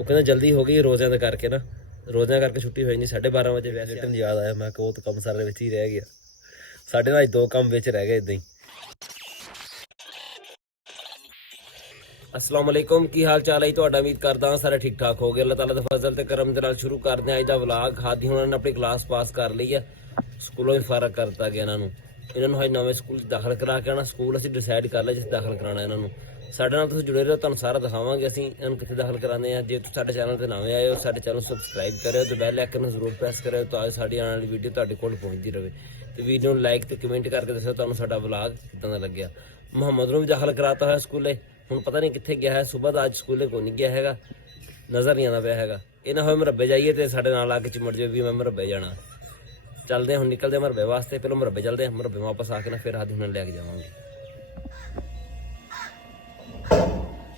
ਉਹ ਕਹਿੰਦਾ ਜਲਦੀ ਹੋ ਗਈ ਰੋਜ਼ਿਆਂ ਦੇ ਕਰਕੇ ਨਾ, ਰੋਜ਼ਿਆਂ ਕਰਕੇ ਛੁੱਟੀ ਹੋਈ ਨਹੀਂ 12:30 ਵਜੇ। ਵੈਸੇ ਟਾਈਮ ਯਾਦ ਆਇਆ, ਮੈਂ ਕਿਹਾ ਉਹ ਤਾਂ ਕੰਮ ਸਾਰੇ ਵਿੱਚ ਹੀ ਰਹਿ ਗਿਆ। ਸਾਡੇ ਨਾਲ 2 ਕੰਮ ਵਿੱਚ ਰਹਿ ਗਏ ਇਦਾਂ ਹੀ। अस्सलाम वालेकुम, की हाल चाल है तुहाडा? उम्मीद करदा सारे ठीक ठाक हो गए। अल्लाह ताला दे फजल ते करम दे नाल शुरू करदे हैं अज दा व्लॉग। हादी हुणां ने अपनी क्लास पास कर ली है, स्कूलों ही फारग करता गया इन्हां नूं। नवें स्कूल दाखिल करा के आना, स्कूल असीं डिसाइड कर लिया जिस दाखिल कराना इन्हां नूं। साडे नाल तुसीं जुड़े रहो, तुहानूं सारा दिखावांगे असीं इन्हां नूं कित्थे दाखिल कराने आ। जे तुसीं साडे चैनल ते नवें आए हो, साडे चैनल सबसक्राइब करियो ते बैल आइकन नूं जरूर प्रेस करियो तां साडी आने वाली वीडियो तुहाडे कोल पहुंचदी रहे। ते वीडियो नूं लाइक ते कमेंट करके दस्सो तुहानूं साडा व्लॉग किदां दा लग्गिया। मुहम्मद नूं भी दाखिल कराता होया स्कूले, ਹੁਣ पता नहीं कितने गया है। सुबह का अज स्कूले को नहीं गया है, नज़र नहीं आता पाया है। ये ना हो मरब्बे जाइए तो साढ़े नाल आके चिमड़ जाए भी मैं मरब्बे जाना। चलते हैं हम, निकलते हैं मरब्बे वास्ते। पहले मरब्बे चलते हैं, मरब्बे वापस आके ना फिर हादी हुणां लैके जावांगे।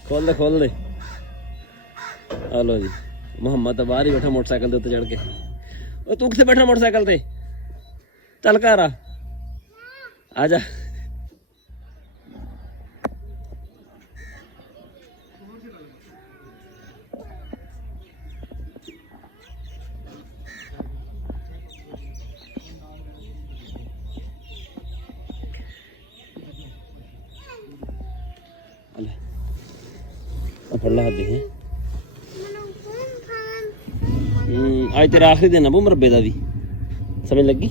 खोल दे हेलो जी। मुहम्मद तो बाहर ही बैठा मोटरसाइकिल के उत्ते चढ़ के। ओ तू कित्थे बैठा मोटरसाइकिल ते? चल घर आ जा। फड़ला हाथ देखें। आज तेरा आखिरी दिन है मरब्बे का भी, समझ लगी?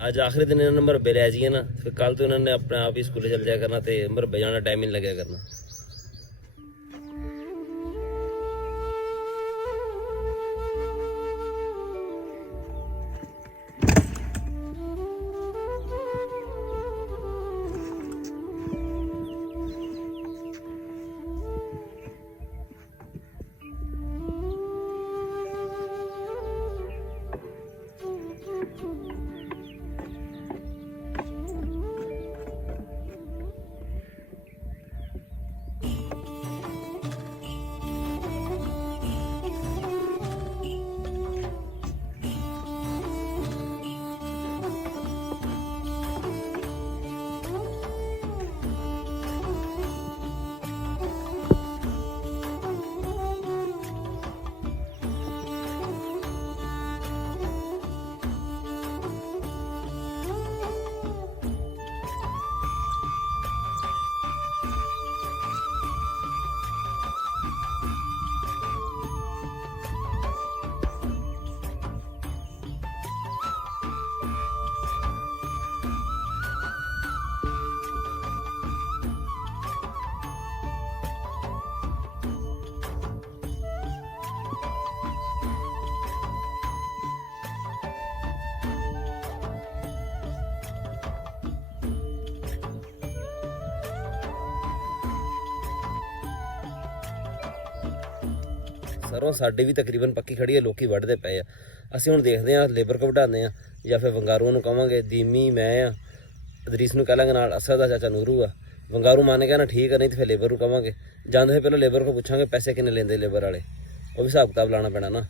आज आखिरी दिन इन्होंने मरब्बे लै जाइए ना, फिर कल तो इन्होंने अपने आप ही स्कूले चल जाया करना, तो मरब्बे जाना टाइम ही नहीं लगे करना। ਸਰੋਂ ਸਾਡੀ ਵੀ ਤਕਰੀਬਨ ਪੱਕੀ ਖੜੀ ਹੈ, ਲੋਕੀ ਵੱਢਦੇ ਪਏ ਆ। ਅਸੀਂ ਹੁਣ ਦੇਖਦੇ ਹਾਂ ਲੇਬਰ ਕੋ ਵਢਾਉਂਦੇ ਆ ਜਾਂ ਫਿਰ ਵੰਗਾਰੂਆਂ ਨੂੰ ਕਵਾਂਗੇ। ਦੀਮੀ ਮੈਂ ਆ, ਅਦਰੀਸ ਨੂੰ ਕਹਿ ਲਾਂਗੇ, ਨਾਲ ਅਸਰ ਦਾ ਚਾਚਾ ਨੂਰੂ ਆ। ਵੰਗਾਰੂ ਮੰਨ ਗਿਆ ਨਾ ਠੀਕ ਆ, ਨਹੀਂ ਤਾਂ ਫਿਰ ਲੇਬਰ ਨੂੰ ਕਵਾਂਗੇ। ਜਾਂਦੇ ਹੋਏ ਪਹਿਲਾਂ ਲੇਬਰ ਕੋ ਪੁੱਛਾਂਗੇ ਪੈਸੇ ਕਿੰਨੇ ਲੈਂਦੇ ਲੇਬਰ ਵਾਲੇ, ਉਹ ਵੀ ਹਿਸਾਬ ਕਿਤਾਬ ਲਾਉਣਾ ਪੈਣਾ ਨਾ।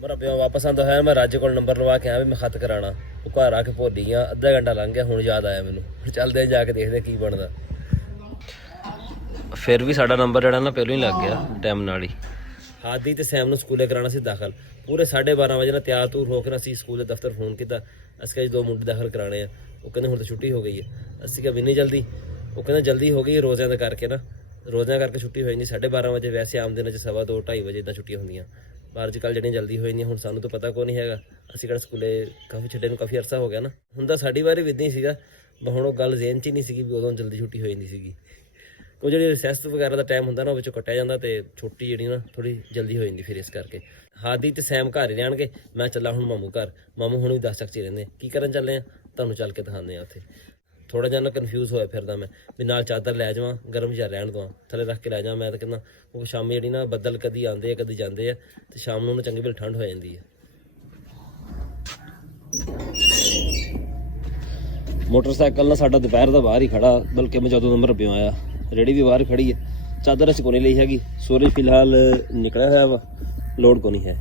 मेरा प्यो वापस आंदा है, मैं राजे को नंबर लवा के आया भी मैं खत कराना। वो घर आके भुल गया, अद्धा घंटा लंघ गया, हुण याद आया मैनू। चलते जाके देखते की बनता। फिर भी साडा नंबर जड़ा ना पहलों ही लग गया टाइम नाल ही। हादी ते सैम नूं स्कूले कराना सी दाखिल। पूरे 12:30 बजे ना तैयार तूर होकर असीं स्कूल दे दफ्तर फोन किया। असीं कहा 2 मुंडे दाखिल कराने आ। वो कहंदे हुण तां छुट्टी हो गई है। असीं कहा भी नहीं जल्दी। वो कहंदा जल्दी हो गई रोज़िਆਂ दे करके ना, रोज़िਆਂ करके छुट्टी होई नहीं 12:30 बजे। वैसे आम दिन 2, 2:30 बजे इदां छुट्टियां होंदियां। ਬਾਹਰ ਅੱਜ ਕੱਲ੍ਹ ਜਿਹੜੀਆਂ ਜਲਦੀ ਹੋਈ ਨਹੀਂ ਹੁਣ ਸਾਨੂੰ ਤਾਂ ਪਤਾ ਕੋਈ ਨਹੀਂ ਹੈਗਾ। ਅਸੀਂ ਕਿਹੜਾ ਸਕੂਲੇ ਕਾਫੀ ਛੱਡੇ ਨੂੰ ਕਾਫੀ ਅਰਸਾ ਹੋ ਗਿਆ ਨਾ। ਹੁੰਦਾ ਸਾਡੀ ਵਾਰੀ ਵੀ ਇੱਦਾਂ ਹੀ ਸੀਗਾ, ਹੁਣ ਉਹ ਗੱਲ ਜ਼ੇਨ 'ਚ ਹੀ ਨਹੀਂ ਸੀਗੀ ਵੀ ਉਦੋਂ ਜਲਦੀ ਛੁੱਟੀ ਹੋ ਜਾਂਦੀ ਸੀਗੀ। ਉਹ ਜਿਹੜੀ ਰਿਸੈਸ ਵਗੈਰਾ ਦਾ ਟਾਈਮ ਹੁੰਦਾ ਨਾ ਉਹ ਵਿੱਚੋਂ ਕੱਟਿਆ ਜਾਂਦਾ ਅਤੇ ਛੁੱਟੀ ਜਿਹੜੀ ਨਾ ਥੋੜ੍ਹੀ ਜਲਦੀ ਹੋ ਜਾਂਦੀ। ਫਿਰ ਇਸ ਕਰਕੇ ਹਾਦੀ ਅਤੇ ਸੈਮ ਘਰ ਹੀ ਰਹਿਣਗੇ। ਮੈਂ ਚੱਲਾਂ ਹੁਣ ਮਾਮੂ ਘਰ। ਮਾਮੂ ਹੁਣ ਵੀ 10 ਤੱਕ 'ਚ ਰਹਿੰਦੇ। ਕੀ ਕਰਨ ਚੱਲੇ ਆ ਤੁਹਾਨੂੰ ਚੱਲ ਕੇ ਦਿਖਾਉਂਦੇ ਆ ਉੱਥੇ। ਥੋੜ੍ਹਾ ਜਿਹਾ ਨਾ ਕਨਫਿਊਜ਼ ਹੋਇਆ ਫਿਰਦਾ ਮੈਂ ਵੀ ਨਾਲ ਚਾਦਰ ਲੈ ਜਾਵਾਂ, ਗਰਮ ਜਿਹਾ ਰਹਿਣ ਦਵਾਂ, ਥੱਲੇ ਰੱਖ ਕੇ ਲੈ ਜਾਵਾਂ। ਮੈਂ ਤਾਂ ਕਹਿੰਦਾ ਉਹ ਸ਼ਾਮੀ ਜਿਹੜੀ ਨਾ ਬੱਦਲ ਕਦੀ ਆਉਂਦੇ ਆ ਕਦੀ ਜਾਂਦੇ ਆ ਅਤੇ ਸ਼ਾਮ ਨੂੰ ਨਾ ਚੰਗੀ ਭਲੀ ਠੰਡ ਹੋ ਜਾਂਦੀ ਹੈ। ਮੋਟਰਸਾਈਕਲ ਨਾ ਸਾਡਾ ਦੁਪਹਿਰ ਦਾ ਬਾਹਰ ਹੀ ਖੜਾ, ਬਲਕਿ ਮੈਂ 14 ਨੰਬਰ ਪਿਓ ਆਇਆ। ਰੇੜੀ ਵੀ ਬਾਹਰ ਖੜੀ ਹੈ। ਚਾਦਰ ਅਸੀਂ ਕੋਈ ਨਹੀਂ ਲਈ ਹੈਗੀ। ਸੂਰਜ ਫਿਲਹਾਲ ਨਿਕਲਿਆ ਹੋਇਆ ਵਾ, ਲੋੜ ਕੋਈ ਨਹੀਂ ਹੈ।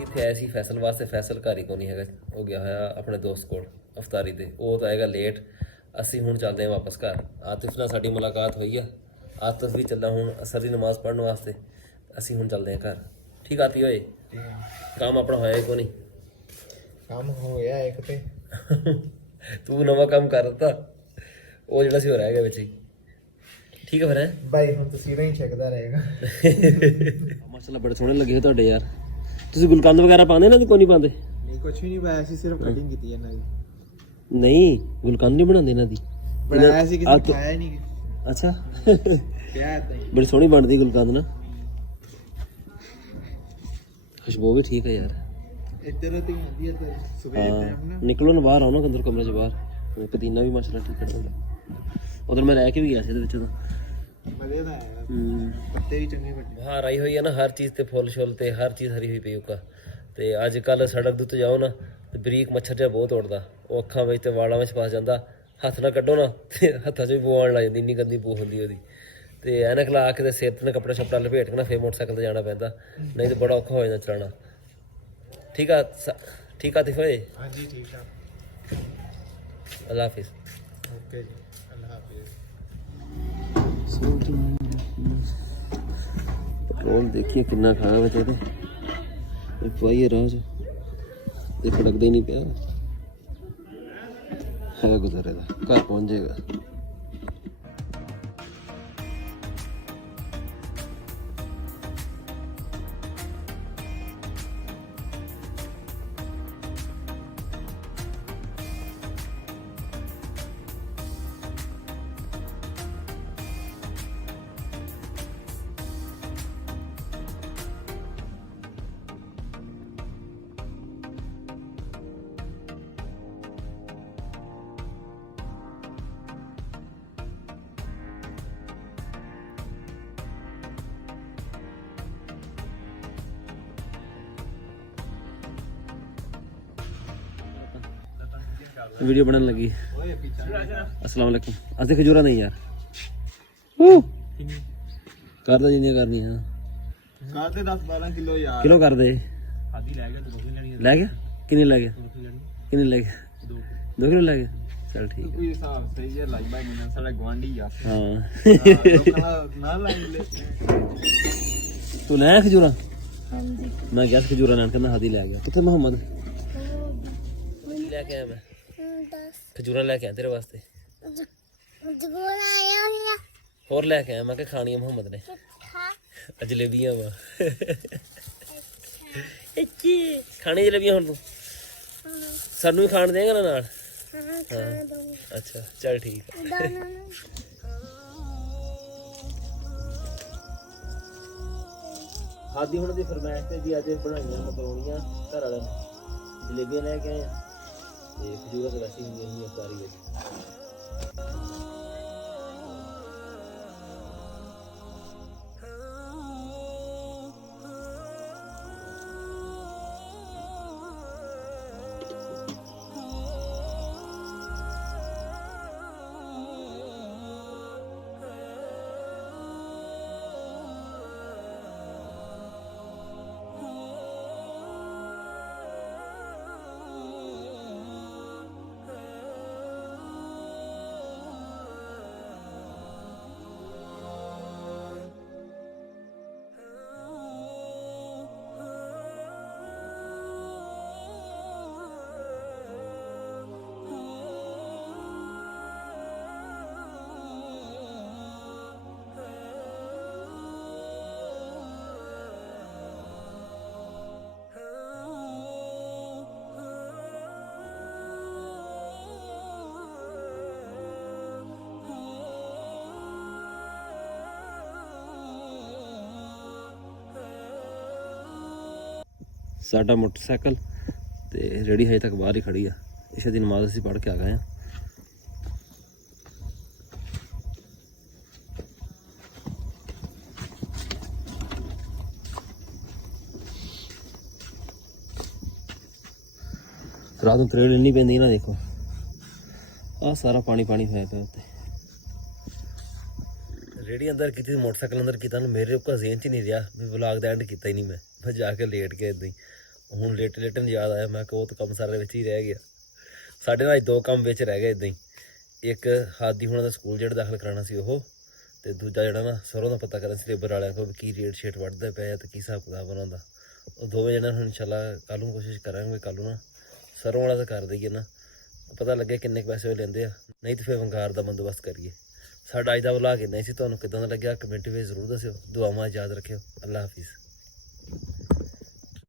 ਇੱਥੇ ਆਏ ਸੀ ਫੈਸਲ ਵਾਸਤੇ। ਫੈਸਲ ਘਰ ਹੀ ਕੋਈ ਨਹੀਂ ਹੈਗਾ, ਉਹ ਗਿਆ ਹੋਇਆ ਆਪਣੇ ਦੋਸਤ ਕੋਲ ਅਫਤਾਰੀ ਤੇ। ਉਹ ਤਾਂ ਆਏਗਾ ਲੇਟ। ਅਸੀਂ ਹੁਣ ਚੱਲਦੇ ਹਾਂ ਵਾਪਸ ਘਰ। ਆਤਿਫ ਨਾਲ ਸਾਡੀ ਮੁਲਾਕਾਤ ਹੋਈ ਆ। ਆਤਿਫ ਵੀ ਚੱਲਾ ਹੁਣ ਅਸਰ ਦੀ ਨਮਾਜ਼ ਪੜ੍ਹਨ ਵਾਸਤੇ। ਅਸੀਂ ਹੁਣ ਚੱਲਦੇ ਹਾਂ ਘਰ। ਠੀਕ ਆਤੀ ਹੋਏ ਕੰਮ ਆਪਣਾ ਹੋਇਆ ਹੀ ਕੋਈ ਨਹੀਂ। ਕੰਮ ਹੋ ਗਿਆ ਇੱਕ ਤੇ ਤੂੰ ਨਵਾਂ ਕੰਮ ਕਰ ਦਿੱਤਾ, ਉਹ ਜਿਹੜਾ ਸੀ ਹੋ ਰਹਿ ਗਿਆ ਵਿੱਚ ਹੀ। ਠੀਕ ਹੈ ਫਿਰ ਬਾਈ ਹੁਣ ਤੁਸੀਂ ਨਹੀਂ ਛਕਦਾ ਰਹੇਗਾ। ਮਾਸ਼ਾਅੱਲਾ ਬੜੇ ਸੋਹਣੇ ਲੱਗੇ ਤੁਹਾਡੇ ਯਾਰ। ਤੁਸੀਂ ਗੁਲਕੰਦ ਵਗੈਰਾ ਪਾਉਂਦੇ ਨਾ ਕੋਈ ਨਹੀਂ ਪਾਉਂਦੇ? ਨਹੀਂ ਕੁਝ ਵੀ ਨਹੀਂ ਪਾਇਆ ਸੀ, ਸਿਰਫ ਕਟਿੰਗ ਕੀਤੀ ਇਹਨਾਂ ਦੀ। ਨਹੀਂ ਗੁਲਕੰਦ ਨਹੀਂ ਬਣਾਉਂਦੇ ਇਹਨਾਂ ਦੀ। ਬਣਾਇਆ ਸੀ ਕਿਸੇ ਨੇ ਖਾਇਆ ਨਹੀਂ। ਅੱਛਾ ਕਿਆ ਇਦਾਂ ਹੀ ਬੜੀ ਸੋਹਣੀ ਬਣਦੀ ਗੁਲਕੰਦ ਨਾ, ਖੁਸ਼ਬੂ ਵੀ ਠੀਕ ਹੈ ਯਾਰ। ਇੱਧਰ ਤੇ ਹੁੰਦੀ ਹੈ ਤੇ ਸਵੇਰ ਟਾਈਮ ਨਾ ਨਿਕਲੋ ਨਾ ਬਾਹਰ ਆਓ ਨਾ ਅੰਦਰ ਕਮਰੇ 'ਚ ਬਾਹਰ। ਪੁਦੀਨਾ ਵੀ ਮਾਸ਼ਾਅੱਲਾ ਠੀਕ ਕੱਢਦਾ। ਉਧਰ ਮੈਂ ਲੈ ਕੇ ਵੀ ਗਿਆ ਸੀ ਇਹਦੇ ਵਿੱਚ ਤਾਂ ਮਜ਼ੇ ਦਾ ਆਇਆ। ਪੱਤੇ ਵੀ ਚੰਗੇ ਵੱਡੇ। ਬਾਹਰ ਆਈ ਹੋਈ ਹੈ ਨਾ ਹਰ ਚੀਜ਼ ਤੇ ਫੁੱਲ ਛੁੱਲ ਤੇ ਹਰ ਚੀਜ਼ ਹਰੀ ਹੋਈ ਪਈ ਉੱਕਾ। ਤੇ ਅੱਜ ਕੱਲ੍ਹ ਸੜਕ ਦੇ ਉੱਤੇ ਜਾਓ ਨਾ ਤੇ ਬਰੀਕ ਮੱਛਰ ਜਿਹਾ ਬਹੁਤ ਉੱਡਦਾ। ਉਹ ਅੱਖਾਂ ਵਿੱਚ ਤੇ ਵਾਲਾਂ ਵਿੱਚ ਫਸ ਜਾਂਦਾ। ਹੱਥ ਨਾਲ ਕੱਢੋ ਨਾ ਤੇ ਹੱਥਾਂ 'ਚ ਵੀ ਬੂ ਆਉਣ ਲੱਗ ਜਾਂਦੀ, ਇੰਨੀ ਗੰਦੀ ਬੂ ਹੁੰਦੀ ਉਹਦੀ। ਤੇ ਐਨਕ ਲਾ ਕੇ ਤੇ ਸਿਰ ਤੇ ਕੱਪੜਾ ਛੱਪੜਾ ਲਪੇਟ ਕੇ ਨਾ ਫਿਰ ਮੋਟਰਸਾਈਕਲ ਤੇ ਜਾਣਾ ਪੈਂਦਾ, ਨਹੀਂ ਤਾਂ ਬੜਾ ਔਖਾ ਹੋ ਜਾਂਦਾ ਚਲਾਉਣਾ। ਠੀਕ ਆ ਠੀਕ ਆ ਆਤਿਫ ਹੋਏ? ਹਾਂਜੀ ਠੀਕ ਆ। ਅੱਲਾ ਹਾਫਿਜ਼। ਓਕੇ ਜੀ, ਅੱਲਾ ਹਾਫਿਜ਼। ਪੈਟਰੋਲ ਦੇਖੀਏ ਕਿੰਨਾ ਖਾਣਾ ਵਿੱਚ ਇਹਦੇ। ਇਹ ਪਾਈਏ ਰਾਹ 'ਚ ਇਹ ਖੜਕਦਾ ਹੀ ਨਹੀਂ ਪਿਆ ਹੈਗਾ। ਗੁਜ਼ਰੇ ਦਾ ਘਰ ਪਹੁੰਚ ਜਾਏਗਾ। वीडियो बनने लगी। अस्सलाम वालेकुम। अस खजूरा नहीं यार कर दे जिन्नी करनी है। ਕਰ ਦੇ 10-12 ਕਿਲੋ ਯਾਰ। किलो कर दे। ਆਦੀ ਲੈ ਗਿਆ, 2 ਕਿਲੋ ਲੈਣੀ ਹੈ। लै गया किन्नी लै गया? 2 किलो ਲੈਣੀ। किन्नी लै गया? 2 किलो लै गया। चल ठीक है। ਕੋਈ ਹਿਸਾਬ ਸਹੀ ਹੈ ਲਾਈ ਬਾਈ ਮੈਨੂੰ ਸਾਡਾ ਗਵਾਂਢੀ ਆ। हाँ ਲੋਕਾਂ ਨਾ ਲਾਈ ਲੈ। तू लै खजूरा? हाँ जी। मैं गया खजूरा लैन कहना हादी लै गया। कितने मोहम्मद लैके आया मैं? 10 खजूरा लैके आया तेरे वास्ते। जगोल आया लिया होर लैके आया मैं कि खानी है मोहम्मद ने। खा जलेबियां वा खानी जलेबियां हुण तू सानू भी खान देगा ना नाल? हाँ खा दूंगी। अच्छा चल ठीक है। हादी हुण दी फरमाइश ते जी अज बनाईयां मकरोनियां घर वाले ने जलेबियां लैके आए ते खजूरा ते वैसे ही हुई अफतारी विच। ਸਾਡਾ ਮੋਟਰਸਾਈਕਲ ਤੇ ਰੇੜੀ ਹਜੇ ਤੱਕ ਬਾਹਰ ਹੀ ਖੜੀ ਆ। ਇਸ਼ਾ ਦੀ ਨਮਾਜ਼ ਅਸੀਂ ਪੜ੍ਹ ਕੇ ਆ ਗਏ ਆ। ਰਾਤ ਨੂੰ ਤਰੇੜ ਇੰਨੀ ਪੈਂਦੀ ਨਾ, ਦੇਖੋ ਆਹ ਸਾਰਾ ਪਾਣੀ ਪਾਣੀ ਹੋਇਆ ਪਿਆ ਉੱਤੇ। ਰੇੜੀ ਅੰਦਰ ਕੀਤੀ, ਮੋਟਰਸਾਈਕਲ ਅੰਦਰ ਕੀਤਾ ਨੂੰ ਮੇਰੇ ਕੋਲ ਜ਼ੇਨ 'ਚ ਨਹੀਂ ਰਿਹਾ ਵੀ ਵਲੌਗ ਦਾ ਐਂਡ ਕੀਤਾ ਹੀ ਨਹੀਂ ਮੈਂ ਜਾ ਕੇ ਲੇਟ ਗਿਆ ਇੱਦਾਂ ਹੀ। ਹੁਣ ਲੇਟਣ ਯਾਦ ਆਇਆ, ਮੈਂ ਕਿਹਾ ਉਹ ਤਾਂ ਕੰਮ ਸਾਰੇ ਵਿੱਚ ਹੀ ਰਹਿ ਗਿਆ। ਸਾਡੇ ਨਾਲ 2 ਕੰਮ ਵਿੱਚ ਰਹਿ ਗਏ ਇੱਦਾਂ ਹੀ। ਇੱਕ ਹਾਦੀ ਹੁਣਾਂ ਦਾ ਸਕੂਲ ਜਿਹੜਾ ਦਾਖਲ ਕਰਾਉਣਾ ਸੀ ਉਹ, ਤੇ ਦੂਜਾ ਜਿਹੜਾ ਨਾ ਸਰੋਂ ਦਾ ਪਤਾ ਕਰਨਾ ਸੀ ਲੇਬਰ ਵਾਲਿਆਂ ਕੋਲ ਕੀ ਰੇਟ ਸ਼ੇਟ ਵੱਢਦੇ ਪਏ ਆ ਤੇ ਕੀ ਹਿਸਾਬ ਕਿਤਾਬ ਉਹਨਾਂ ਦਾ। ਉਹ ਦੋਵੇਂ ਜਣੇ ਹੁਣ ਇਨਸ਼ਾਅੱਲਾ ਕੱਲ੍ਹ ਨੂੰ ਕੋਸ਼ਿਸ਼ ਕਰਾਂਗੇ, ਕੱਲ੍ਹ ਨੂੰ ਨਾ ਸਰੋਂ ਵਾਲਾ ਤਾਂ ਕਰ ਦਈਏ ਨਾ, ਪਤਾ ਲੱਗੇ ਕਿੰਨੇ ਕੁ ਪੈਸੇ ਉਹ ਲੈਂਦੇ ਆ, ਨਹੀਂ ਤਾਂ ਫਿਰ ਵੰਗਾਰ ਦਾ ਬੰਦੋਬਸਤ ਕਰੀਏ। ਸਾਡਾ ਅੱਜ ਦਾ ਵਲੌਗ ਇੰਨਾ ਹੀ ਸੀ। ਤੁਹਾਨੂੰ ਕਿੱਦਾਂ ਦਾ ਲੱਗਿਆ ਕਮੈਂਟ ਵਿੱਚ ਜ਼ਰੂਰ ਦੱਸਿਓ। ਦੁਆਵਾਂ ਯਾਦ ਰੱਖਿਓ। ਅੱਲਾ ਹਾਫਿਜ਼।